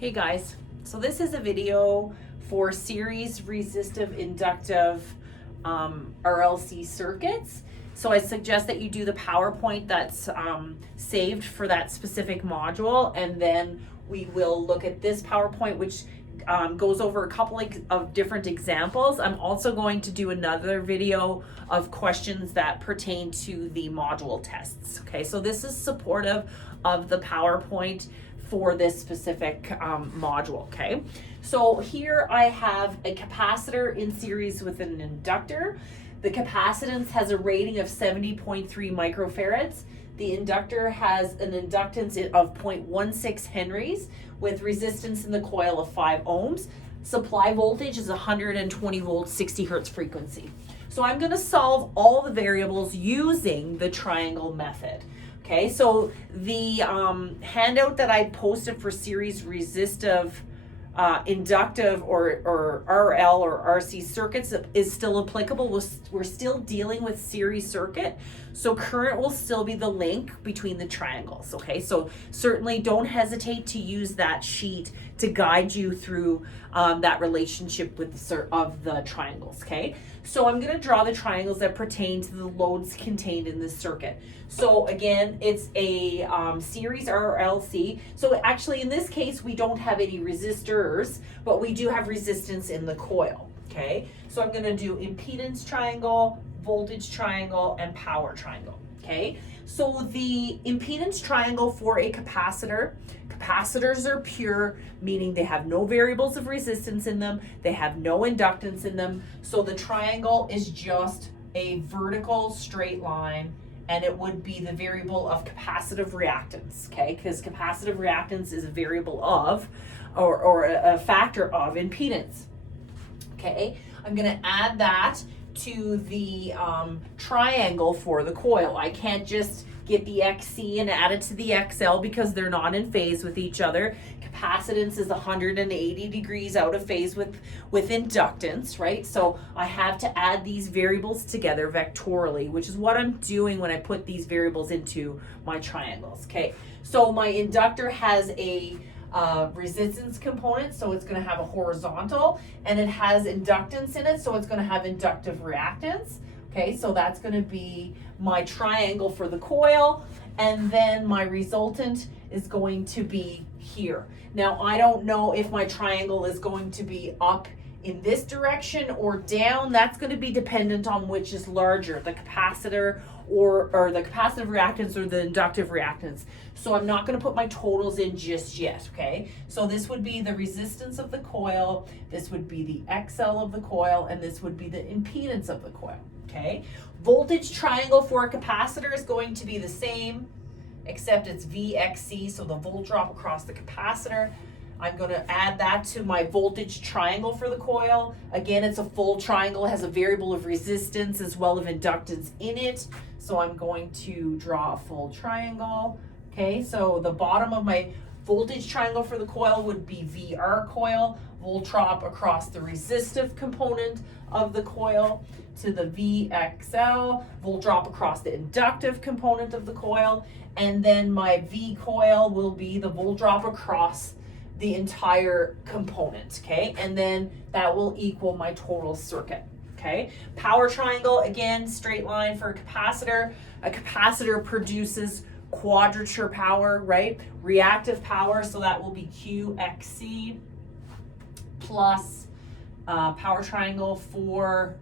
Hey guys, so this is a video for series resistive inductive RLC circuits. So I suggest that you do the PowerPoint that's saved for that specific module, and then we will look at this PowerPoint which goes over a couple of different examples. I'm also going to do another video of questions that pertain to the module tests. Okay, so this is supportive of the PowerPoint for this specific module. Okay, so here I have a capacitor in series with an inductor. The capacitance has a rating of 70.3 microfarads. The inductor has an inductance of 0.16 henries with resistance in the coil of 5 ohms. Supply voltage is 120 volts, 60 hertz frequency. So I'm going to solve all the variables using the triangle method. Okay, so the handout that I posted for series resistive inductive or RL or RC circuits is still applicable. We're still dealing with series circuit, so current will still be the link between the triangles. Okay, so certainly don't hesitate to use that sheet to guide you through that relationship with the triangles. Okay, so I'm going to draw the triangles that pertain to the loads contained in this circuit. So again, it's a series RLC. So actually in this case, we don't have any resistors, but we do have resistance in the coil. Okay, so I'm going to do impedance triangle, voltage triangle, and power triangle. Okay, so the impedance triangle for a capacitor, capacitors are pure, meaning they have no variables of resistance in them, they have no inductance in them, so the triangle is just a vertical straight line, and it would be the variable of capacitive reactance. Okay, because capacitive reactance is a variable of or a factor of impedance. Okay, I'm going to add that to the triangle for the coil. I can't just get the XC and add it to the XL because they're not in phase with each other. Capacitance is 180 degrees out of phase with inductance, right? So I have to add these variables together vectorially, which is what I'm doing when I put these variables into my triangles. Okay, so my inductor has a resistance component, so it's going to have a horizontal, and it has inductance in it, so it's going to have inductive reactance. Okay, so that's going to be my triangle for the coil, and then my resultant is going to be here. Now, I don't know if my triangle is going to be up in this direction or down. That's going to be dependent on which is larger, the capacitor or the capacitive reactance or the inductive reactance. So I'm not going to put my totals in just yet. Okay, so this would be the resistance of the coil, this would be the XL of the coil, and this would be the impedance of the coil. Okay, voltage triangle for a capacitor is going to be the same, except it's VXC, so the volt drop across the capacitor. I'm going to add that to my voltage triangle for the coil. Again, it's a full triangle, it has a variable of resistance as well as inductance in it. So I'm going to draw a full triangle. Okay, so the bottom of my voltage triangle for the coil would be VR coil, volt drop across the resistive component of the coil to the VXL, volt drop across the inductive component of the coil, and then my V coil will be the volt drop across the entire component. Okay, and then that will equal my total circuit. Okay, power triangle, again, straight line for a capacitor. A capacitor produces quadrature power, right? Reactive power, so that will be QXC plus power triangle for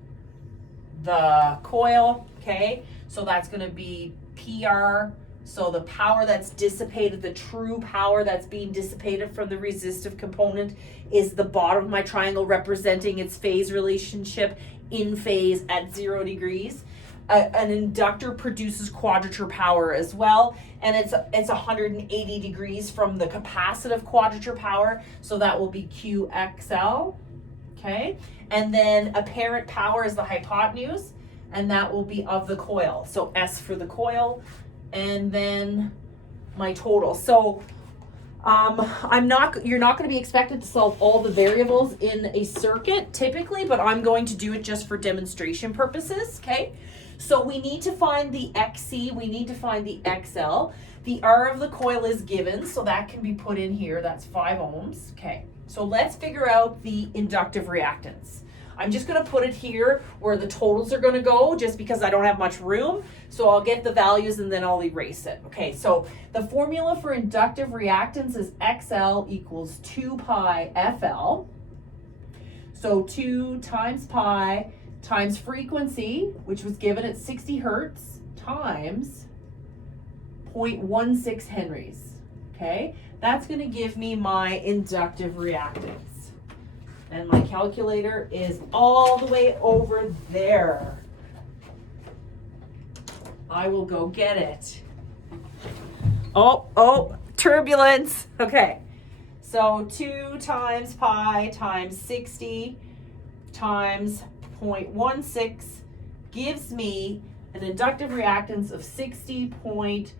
the coil. Okay, so that's going to be PR. So the power that's dissipated, the true power that's being dissipated from the resistive component, is the bottom of my triangle representing its phase relationship in phase at 0 degrees. An inductor produces quadrature power as well, and it's 180 degrees from the capacitive quadrature power, so that will be QXL. Okay, and then apparent power is the hypotenuse, and that will be of the coil, so S for the coil, and then my total. So you're not going to be expected to solve all the variables in a circuit typically, but I'm going to do it just for demonstration purposes. Okay, so we need to find the XC, we need to find the XL. The R of the coil is given, so that can be put in here. That's 5 ohms. Okay, so let's figure out the inductive reactance. I'm just going to put it here where the totals are going to go just because I don't have much room. So I'll get the values and then I'll erase it. Okay, so the formula for inductive reactance is XL equals 2 pi FL. So 2 times pi times frequency, which was given at 60 hertz, times 0.16 henries. Okay, that's going to give me my inductive reactance. And my calculator is all the way over there. I will go get it. Oh, turbulence. Okay, so 2 times pi times 60 times 0.16 gives me an inductive reactance of 60.32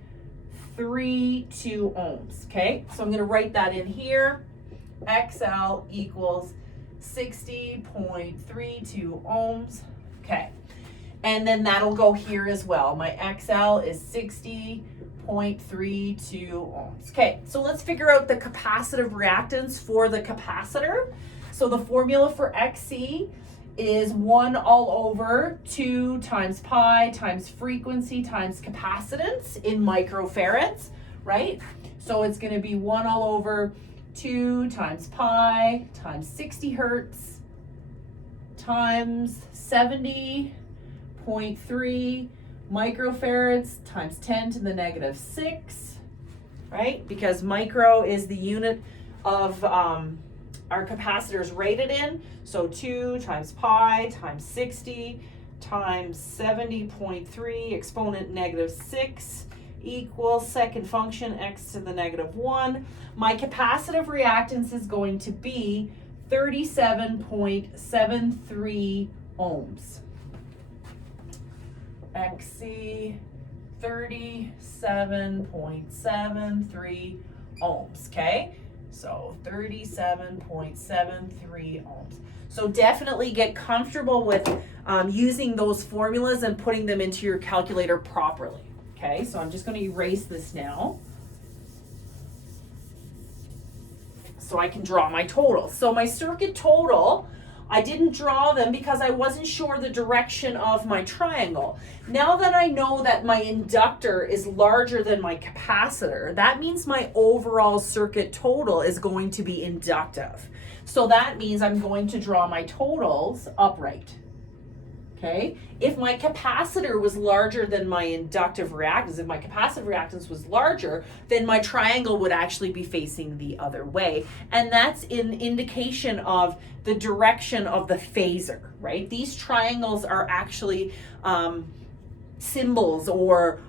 ohms. Okay, so I'm going to write that in here. XL equals 60.32 ohms. Okay, and then that'll go here as well. My XL is 60.32 ohms. Okay, so let's figure out the capacitive reactance for the capacitor. So the formula for XC is 1 all over 2 times pi times frequency times capacitance in microfarads, right? So it's going to be 1 all over 2 times pi times 60 hertz times 70.3 microfarads times 10 to the negative 6, right? Because micro is the unit of our capacitors rated in. So 2 times pi times 60 times 70.3 exponent negative 6 equals second function x to the negative 1. My capacitive reactance is going to be 37.73 ohms. XC 37.73 ohms, okay? So 37.73 ohms. So definitely get comfortable with using those formulas and putting them into your calculator properly. Okay, so I'm just going to erase this now so I can draw my total. So my circuit total, I didn't draw them because I wasn't sure the direction of my triangle. Now that I know that my inductor is larger than my capacitor, that means my overall circuit total is going to be inductive. So that means I'm going to draw my totals upright. Okay, if my capacitor was larger than my inductive reactance, if my capacitive reactance was larger, then my triangle would actually be facing the other way. And that's an indication of the direction of the phasor, right? These triangles are actually symbols or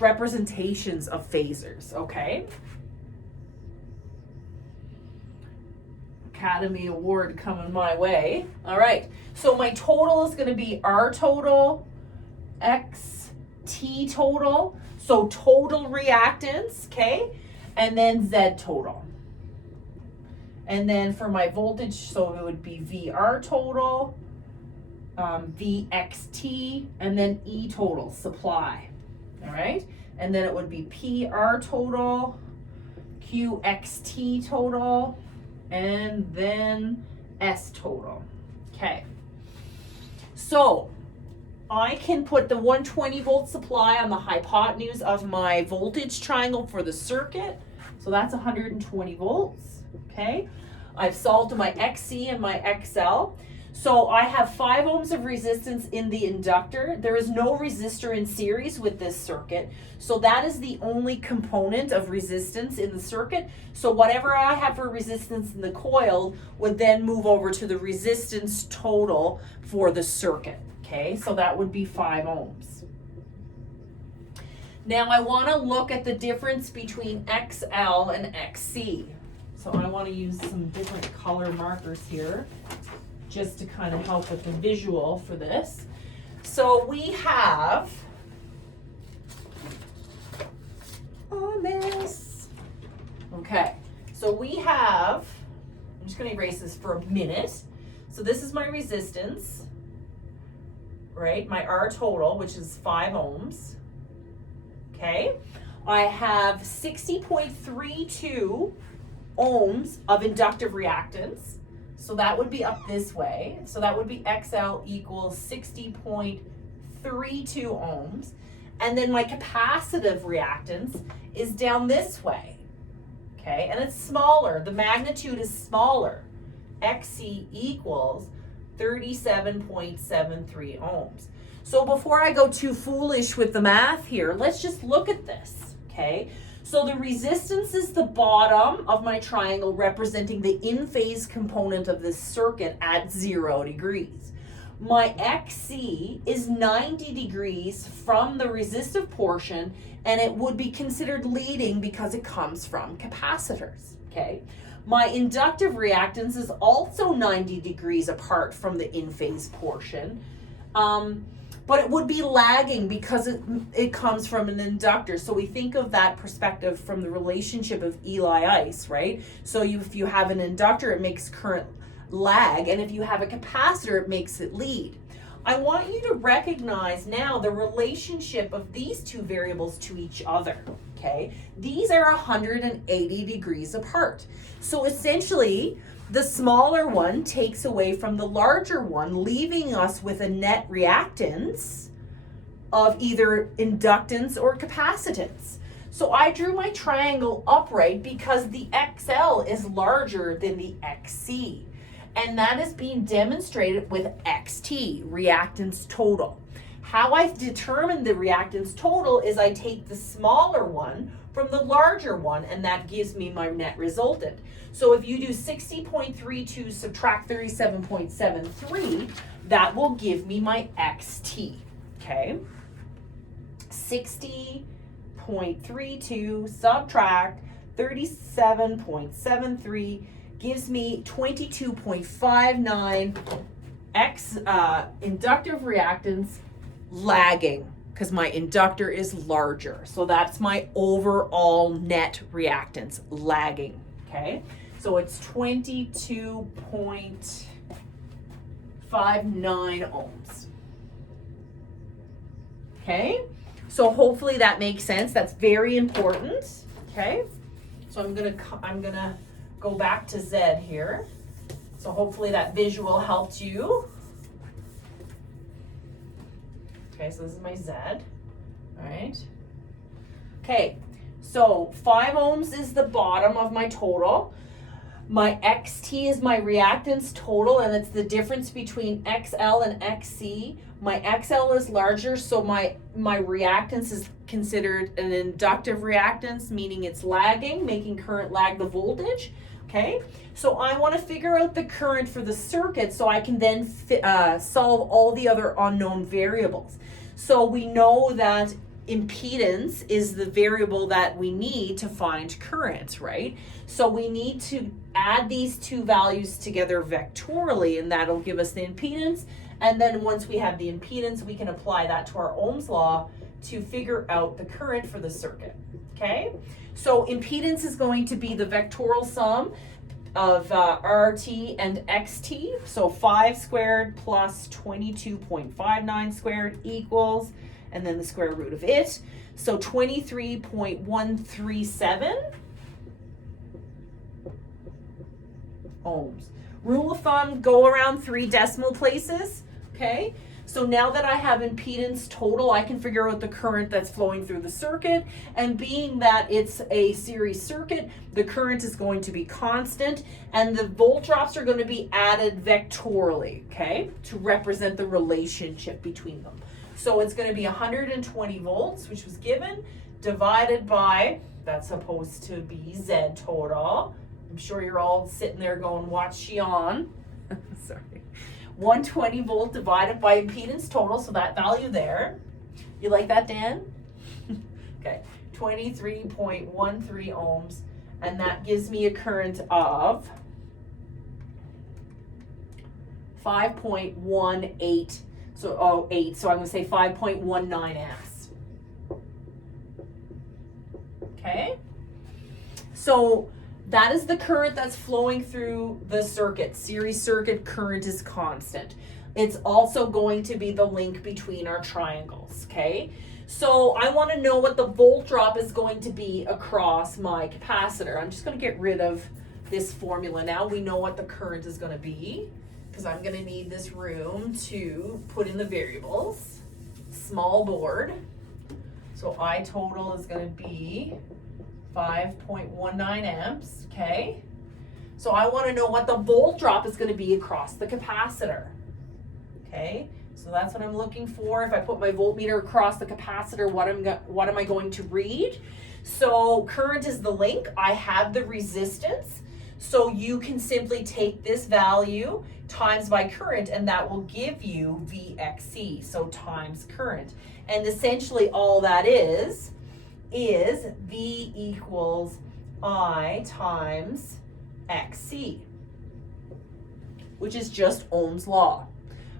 representations of phasors, okay? Academy Award coming my way. All right, so my total is going to be R total, X T total, so total reactance, okay, and then Z total. And then for my voltage, so it would be VR total, VXT, and then E total, supply. All right, and then it would be PR total, QXT total, and then S total. Okay, so I can put the 120 volt supply on the hypotenuse of my voltage triangle for the circuit. So that's 120 volts. Okay, I've solved my XC and my XL. So I have 5 ohms of resistance in the inductor. There is no resistor in series with this circuit. So that is the only component of resistance in the circuit. So whatever I have for resistance in the coil would then move over to the resistance total for the circuit. Okay, so that would be 5 ohms. Now I want to look at the difference between XL and XC. So I want to use some different color markers here, just to kind of help with the visual for this. So we have on this. Okay, so we have, I'm just going to erase this for a minute. So this is my resistance, right? My R total, which is 5 ohms. okay? I have 60.32 ohms of inductive reactance. So that would be up this way. So that would be XL equals 60.32 ohms. And then my capacitive reactance is down this way, okay? And it's smaller. The magnitude is smaller. XC equals 37.73 ohms. So before I go too foolish with the math here, let's just look at this, okay? So the resistance is the bottom of my triangle representing the in-phase component of this circuit at 0 degrees. My XC is 90 degrees from the resistive portion, and it would be considered leading because it comes from capacitors, okay? My inductive reactance is also 90 degrees apart from the in-phase portion, but it would be lagging because it comes from an inductor. So we think of that perspective from the relationship of Eli ice, right? So if you have an inductor, it makes current lag, and if you have a capacitor, it makes it lead. I want you to recognize now the relationship of these two variables to each other, okay? These are 180 degrees apart. So essentially, the smaller one takes away from the larger one, leaving us with a net reactance of either inductance or capacitance. So I drew my triangle upright because the XL is larger than the XC. And that is being demonstrated with XT, reactance total. How I determine the reactance total is I take the smaller one from the larger one, and that gives me my net resultant. So if you do 60.32 subtract 37.73, that will give me my XT, okay? 60.32 subtract 37.73 gives me 22.59 inductive reactance lagging because my inductor is larger. So that's my overall net reactance lagging, okay? So it's 22.59 ohms, okay? So hopefully that makes sense. That's very important, okay? So I'm gonna go back to Z here. So hopefully that visual helped you. Okay, so this is my Z, all right? Okay, so 5 ohms is the bottom of my total. My XT is my reactance total, and it's the difference between XL and XC. My XL is larger, so my reactance is considered an inductive reactance, meaning it's lagging, making current lag the voltage. Okay, so I want to figure out the current for the circuit so I can then solve all the other unknown variables. So we know that impedance is the variable that we need to find current, right? So we need to add these two values together vectorially, and that'll give us the impedance. And then once we have the impedance, we can apply that to our Ohm's law to figure out the current for the circuit, okay? So impedance is going to be the vectorial sum of RT and XT. So 5 squared plus 22.59 squared equals, and then the square root of it. So 23.137 ohms. Rule of thumb, go around 3 decimal places, okay? So now that I have impedance total, I can figure out the current that's flowing through the circuit. And being that it's a series circuit, the current is going to be constant, and the volt drops are going to be added vectorially, okay, to represent the relationship between them. So it's going to be 120 volts, which was given, divided by, that's supposed to be Z total. I'm sure you're all sitting there going, what's she on? Sorry. 120 volt divided by impedance total, so that value there. You like that, Dan? Okay, 23.13 ohms, and that gives me a current of 5.18. So 8, so I'm going to say 5.19 amps. Okay? So that is the current that's flowing through the circuit. Series circuit current is constant. It's also going to be the link between our triangles, okay? So I want to know what the volt drop is going to be across my capacitor. I'm just going to get rid of this formula now. We know what the current is going to be because I'm going to need this room to put in the variables. Small board. So I total is going to be 5.19 amps, okay? So I want to know what the volt drop is going to be across the capacitor, okay? So that's what I'm looking for. If I put my voltmeter across the capacitor, what am I going to read? So current is the link. I have the resistance. So you can simply take this value times by current, and that will give you VXC, so times current. And essentially all that is V equals I times XC, which is just Ohm's law.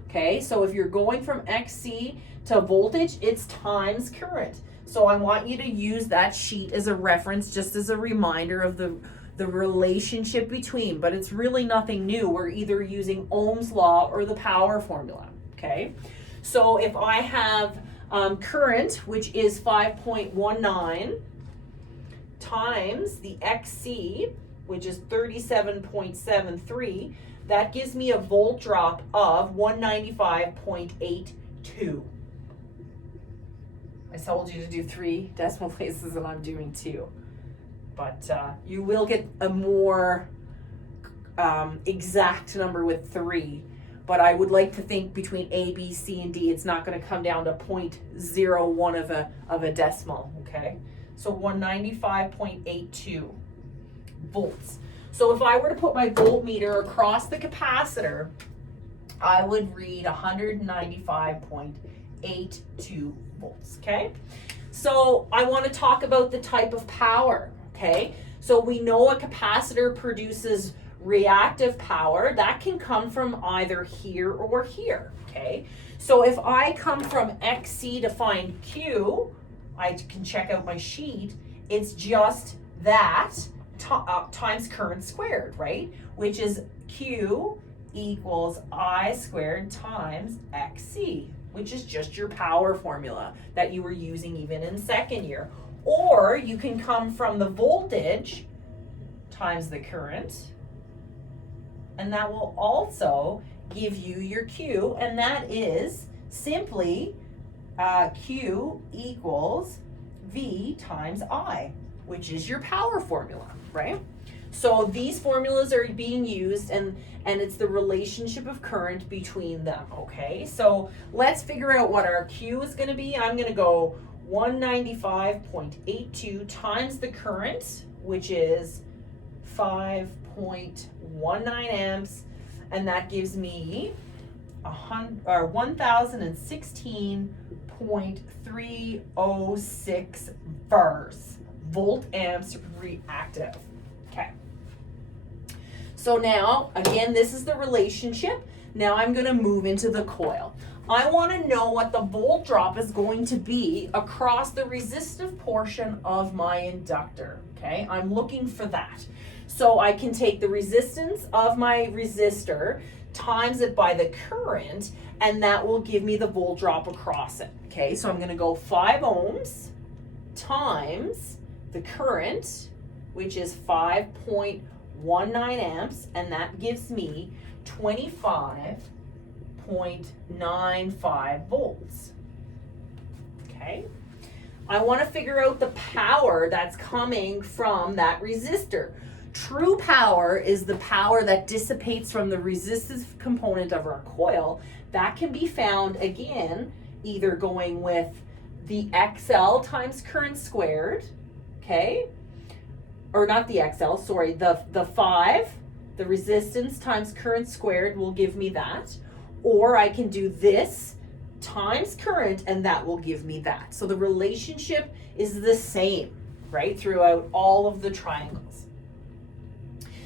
Okay, so if you're going from XC to voltage, it's times current. So I want you to use that sheet as a reference, just as a reminder of the relationship between, but it's really nothing new. We're either using Ohm's law or the power formula, okay? So if I have current, which is 5.19, times the XC, which is 37.73, that gives me a volt drop of 195.82. I told you to do 3 decimal places and I'm doing 2. But you will get a more exact number with 3. But I would like to think between A, B, C, and D, it's not going to come down to 0.01 of a decimal, okay? So 195.82 volts. So if I were to put my voltmeter across the capacitor, I would read 195.82 volts, okay? So I want to talk about the type of power, okay? So we know a capacitor produces reactive power. That can come from either here or here, okay? So if I come from XC to find Q, I can check out my sheet. It's just that times current squared, right? Which is Q equals I squared times XC, which is just your power formula that you were using even in second year. Or you can come from the voltage times the current, and that will also give you your Q, and that is simply Q equals V times I, which is your power formula, right? So these formulas are being used, and it's the relationship of current between them, okay? So let's figure out what our Q is going to be. I'm going to go 195.82 times the current, which is 5.19 amps, and that gives me 1016.306 VARs, volt amps reactive. Okay. So now, again, this is the relationship. Now I'm going to move into the coil. I want to know what the volt drop is going to be across the resistive portion of my inductor. Okay, I'm looking for that. So I can take the resistance of my resistor, times it by the current, and that will give me the volt drop across it. Okay, so I'm going to go 5 ohms times the current, which is 5.19 amps, and that gives me 25.95 volts. Okay, I want to figure out the power that's coming from that resistor. True power is the power that dissipates from the resistive component of our coil. That can be found, again, either going with the XL times current squared, okay? Or not the XL, sorry, the 5, the resistance times current squared will give me that. Or I can do this times current, and that will give me that. So the relationship is the same, right, throughout all of the triangles.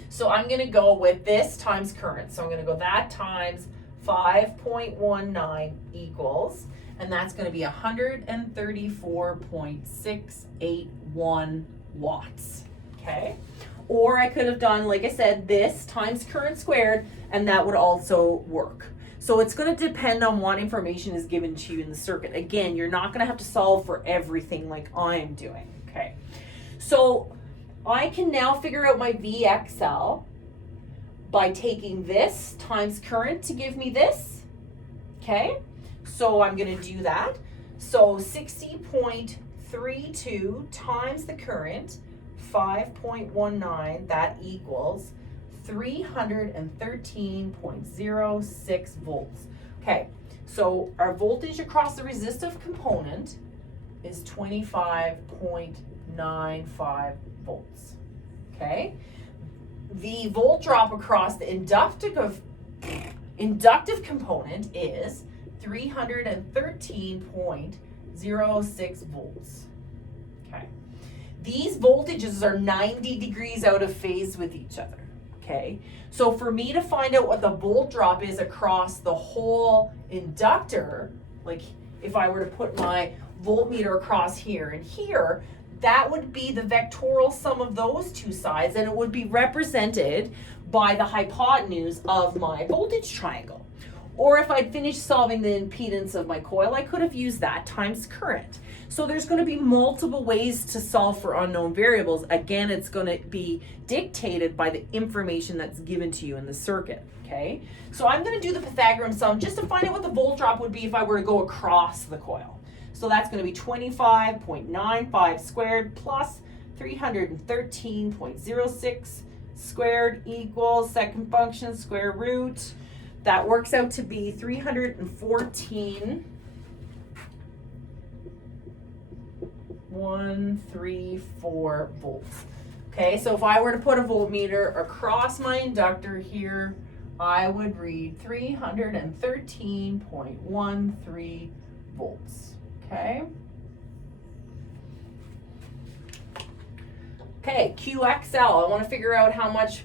So I'm going to go with this times current. So I'm going to go that times 5.19 equals, and that's going to be 134.681 watts. Okay. Or I could have done, like I said, this times current squared, and that would also work. So it's going to depend on what information is given to you in the circuit. Again, you're not going to have to solve for everything like I'm doing, okay? So I can now figure out my VXL by taking this times current to give me this, okay? So I'm going to do that. So 60.32 times the current, 5.19, that equals 313.06 volts. Okay, so our voltage across the resistive component is 25.95 volts. Okay, the volt drop across the inductive component is 313.06 volts. Okay, these voltages are 90 degrees out of phase with each other. Okay, so for me to find out what the volt drop is across the whole inductor, like if I were to put my voltmeter across here and here, that would be the vectorial sum of those two sides, and it would be represented by the hypotenuse of my voltage triangle. Or if I'd finished solving the impedance of my coil, I could have used that times current. So there's going to be multiple ways to solve for unknown variables. Again, it's going to be dictated by the information that's given to you in the circuit, okay? So I'm going to do the Pythagorean sum just to find out what the volt drop would be if I were to go across the coil. So that's going to be 25.95 squared plus 313.06 squared equals second function square root. That works out to be 314.134 volts. Okay, so if I were to put a voltmeter across my inductor here, I would read 313.13 volts. Okay. Okay, QXL, I want to figure out how much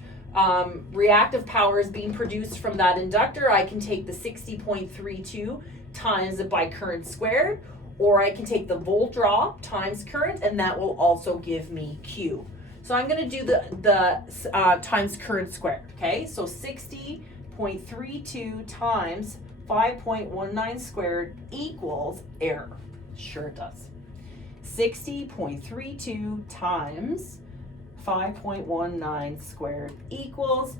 reactive power is being produced from that inductor. I can take the 60.32 times it by current squared, or I can take the volt drop times current, and that will also give me Q. So I'm going to do the times current squared, okay? So 60.32 times 5.19 squared equals error. Sure it does. 60.32 times 5.19 squared equals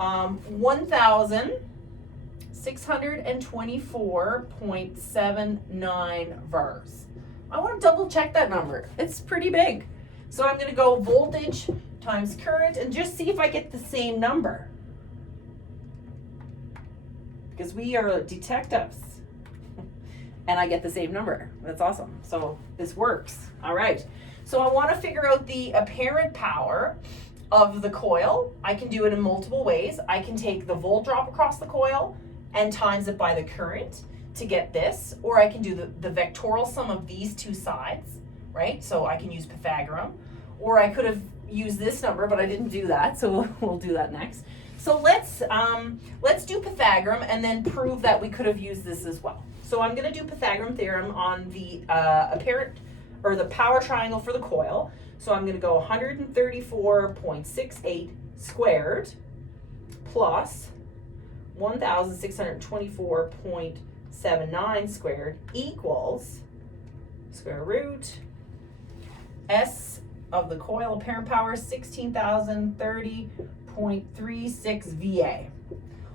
1,624.79 vars. I want to double check that number. It's pretty big. So I'm going to go voltage times current and just see if I get the same number. Because we are detectives. And I get the same number. That's awesome. So this works. All right. So I want to figure out the apparent power of the coil. I can do it in multiple ways. I can take the volt drop across the coil and times it by the current to get this, or I can do the vectorial sum of these two sides, right? So I can use Pythagorean, or I could have used this number, but I didn't do that, so we'll do that next. So let's do Pythagorean and then prove that we could have used this as well. So I'm going to do Pythagorean theorem on the apparent or the power triangle for the coil. So I'm going to go 134.68 squared plus 1,624.79 squared equals square root S of the coil apparent power 16,030.36 VA.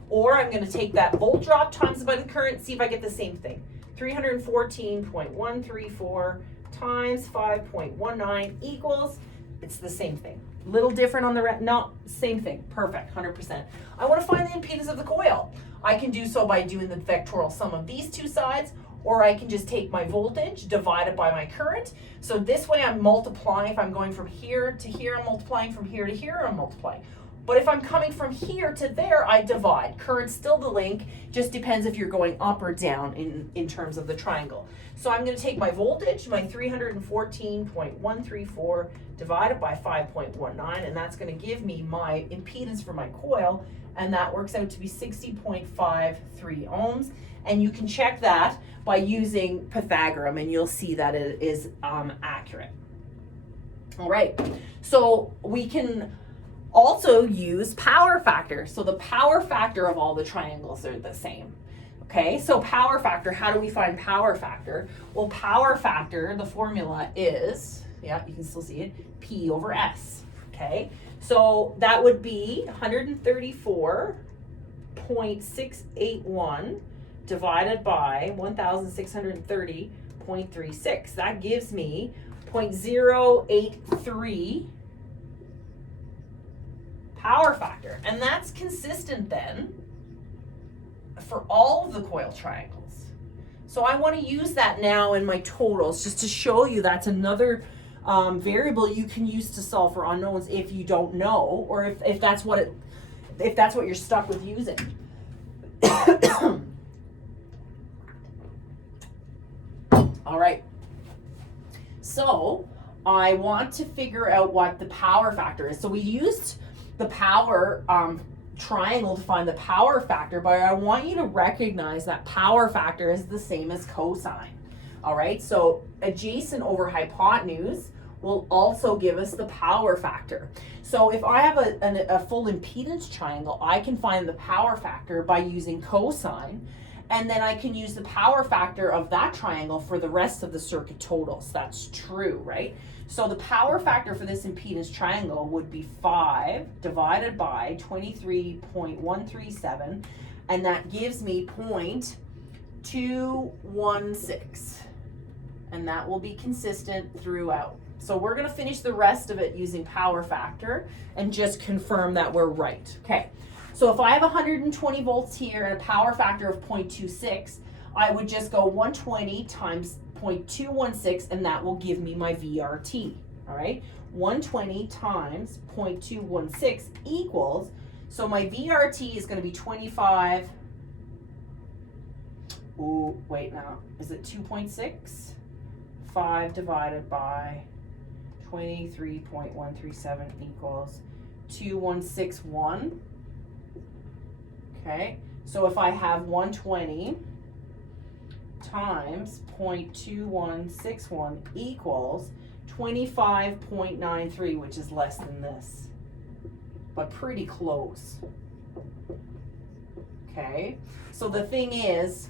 Or I'm going to take that volt drop times the button current, see if I get the same thing. 314.134 times 5.19 equals, it's the same thing. Little different on the no, same thing. Perfect, 100%. I want to find the impedance of the coil. I can do so by doing the vectorial sum of these two sides, or I can just take my voltage divided by my current. So this way I'm multiplying. If I'm going from here to here, I'm multiplying. From here to here, I'm multiplying. But if I'm coming from here to there, I divide. Current's still the link, just depends if you're going up or down in terms of the triangle. So I'm going to take my voltage, my 314.134 divided by 5.19, and that's going to give me my impedance for my coil, and that works out to be 60.53 ohms. And you can check that by using Pythagorean, and you'll see that it is accurate. All right, so we can also use power factor. So the power factor of all the triangles are the same. Okay, so power factor, how do we find power factor? Well, power factor, the formula is, yeah, you can still see it, P over S, okay? So that would be 134.681 divided by 1,630.36. That gives me 0.083 power factor. And that's consistent then for all of the coil triangles. So I want to use that now in my totals just to show you that's another variable you can use to solve for unknowns if you don't know, or if that's what you're stuck with using. All right. So I want to figure out what the power factor is. So we used the power triangle to find the power factor, but I want you to recognize that power factor is the same as cosine. All right, so adjacent over hypotenuse will also give us the power factor. So if I have a full impedance triangle, I can find the power factor by using cosine, and then I can use the power factor of that triangle for the rest of the circuit totals. That's true, right? So the power factor for this impedance triangle would be 5 divided by 23.137, and that gives me 0.216, and that will be consistent throughout. So we're going to finish the rest of it using power factor and just confirm that we're right. Okay, so if I have 120 volts here and a power factor of 0.26, I would just go 120 times 0.216, and that will give me my VRT. All right, 120 times 0.216 equals, so my VRT is going to be 25. Oh, wait, now is it 2.6? 5 divided by 23.137 equals 2161. Okay, so if I have 120 times 0.2161 equals 25.93, which is less than this, but pretty close. Okay, so the thing is,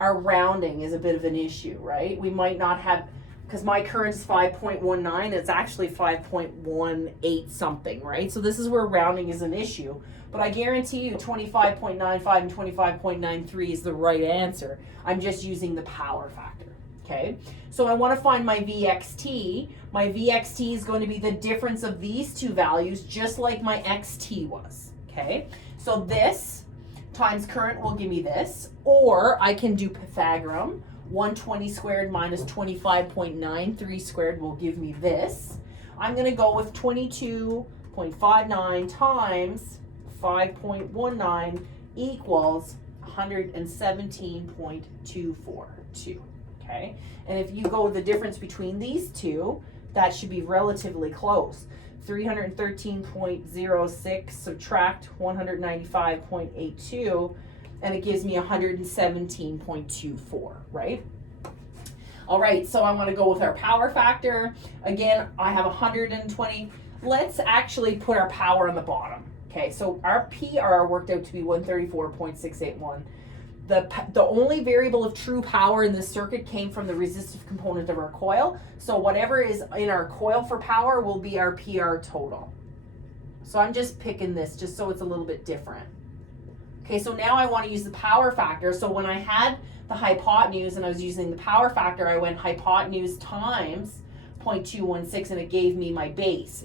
our rounding is a bit of an issue, right? We might not have, because my current is 5.19, it's actually 5.18 something, right? So this is where rounding is an issue. But I guarantee you 25.95 and 25.93 is the right answer. I'm just using the power factor, okay? So I want to find my VXT. My VXT is going to be the difference of these two values, just like my XT was, okay? So this times current will give me this, or I can do Pythagorean. 120 squared minus 25.93 squared will give me this. I'm going to go with 22.59 times 5.19 equals 117.242, okay? And if you go with the difference between these two, that should be relatively close. 313.06 subtract 195.82, and it gives me 117.24, right? All right, so I want to go with our power factor. Again, I have 120. Let's actually put our power on the bottom. Okay, so our PR worked out to be 134.681. The only variable of true power in this circuit came from the resistive component of our coil. So whatever is in our coil for power will be our PR total. So I'm just picking this just so it's a little bit different. Okay, so now I want to use the power factor. So when I had the hypotenuse and I was using the power factor, I went hypotenuse times 0.216, and it gave me my base.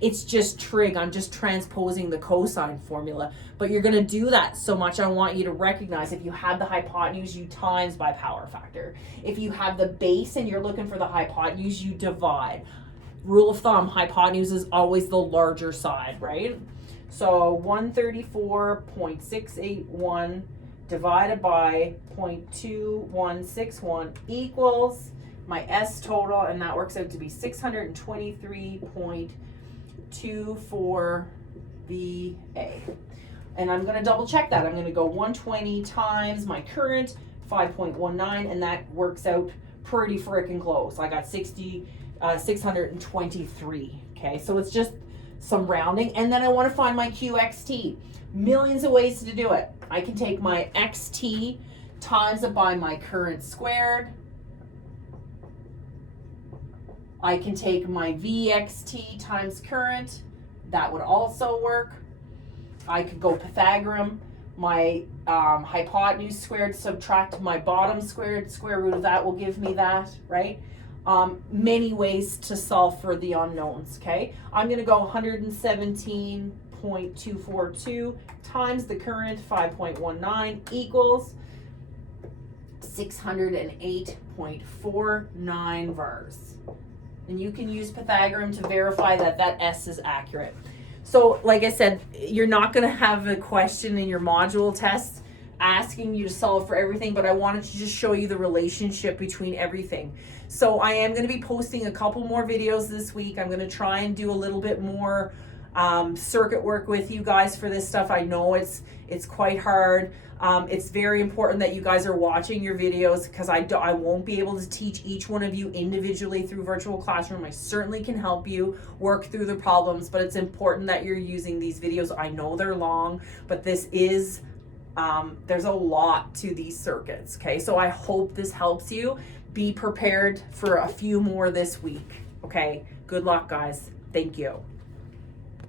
It's just trig. I'm just transposing the cosine formula. But you're going to do that so much, I want you to recognize if you had the hypotenuse, you times by power factor. If you have the base and you're looking for the hypotenuse, you divide. Rule of thumb, hypotenuse is always the larger side, right? So 134.681 divided by 0.2161 equals my S total, and that works out to be 623.24 VA. And I'm going to double check that. I'm going to go 120 times my current, 5.19, and that works out pretty freaking close. I got 623. Okay, so it's just some rounding. And then I want to find my QXT. Millions of ways to do it. I can take my XT times it by my current squared. I can take my VXT times current. That would also work. I could go Pythagorean. My hypotenuse squared, subtract my bottom squared, square root of that will give me that, right? Many ways to solve for the unknowns, okay? I'm going to go 117.242 times the current, 5.19, equals 608.49 vars. And you can use Pythagorean to verify that that S is accurate. So like I said, you're not going to have a question in your module test asking you to solve for everything, but I wanted to just show you the relationship between everything. So I am going to be posting a couple more videos this week. I'm going to try and do a little bit more circuit work with you guys for this stuff. I know it's quite hard. It's very important that you guys are watching your videos, because I won't be able to teach each one of you individually through virtual classroom. I certainly can help you work through the problems, but it's important that you're using these videos. I know they're long, but this is there's a lot to these circuits, okay? So I hope this helps you. Be prepared for a few more this week, okay? Good luck, guys. Thank you.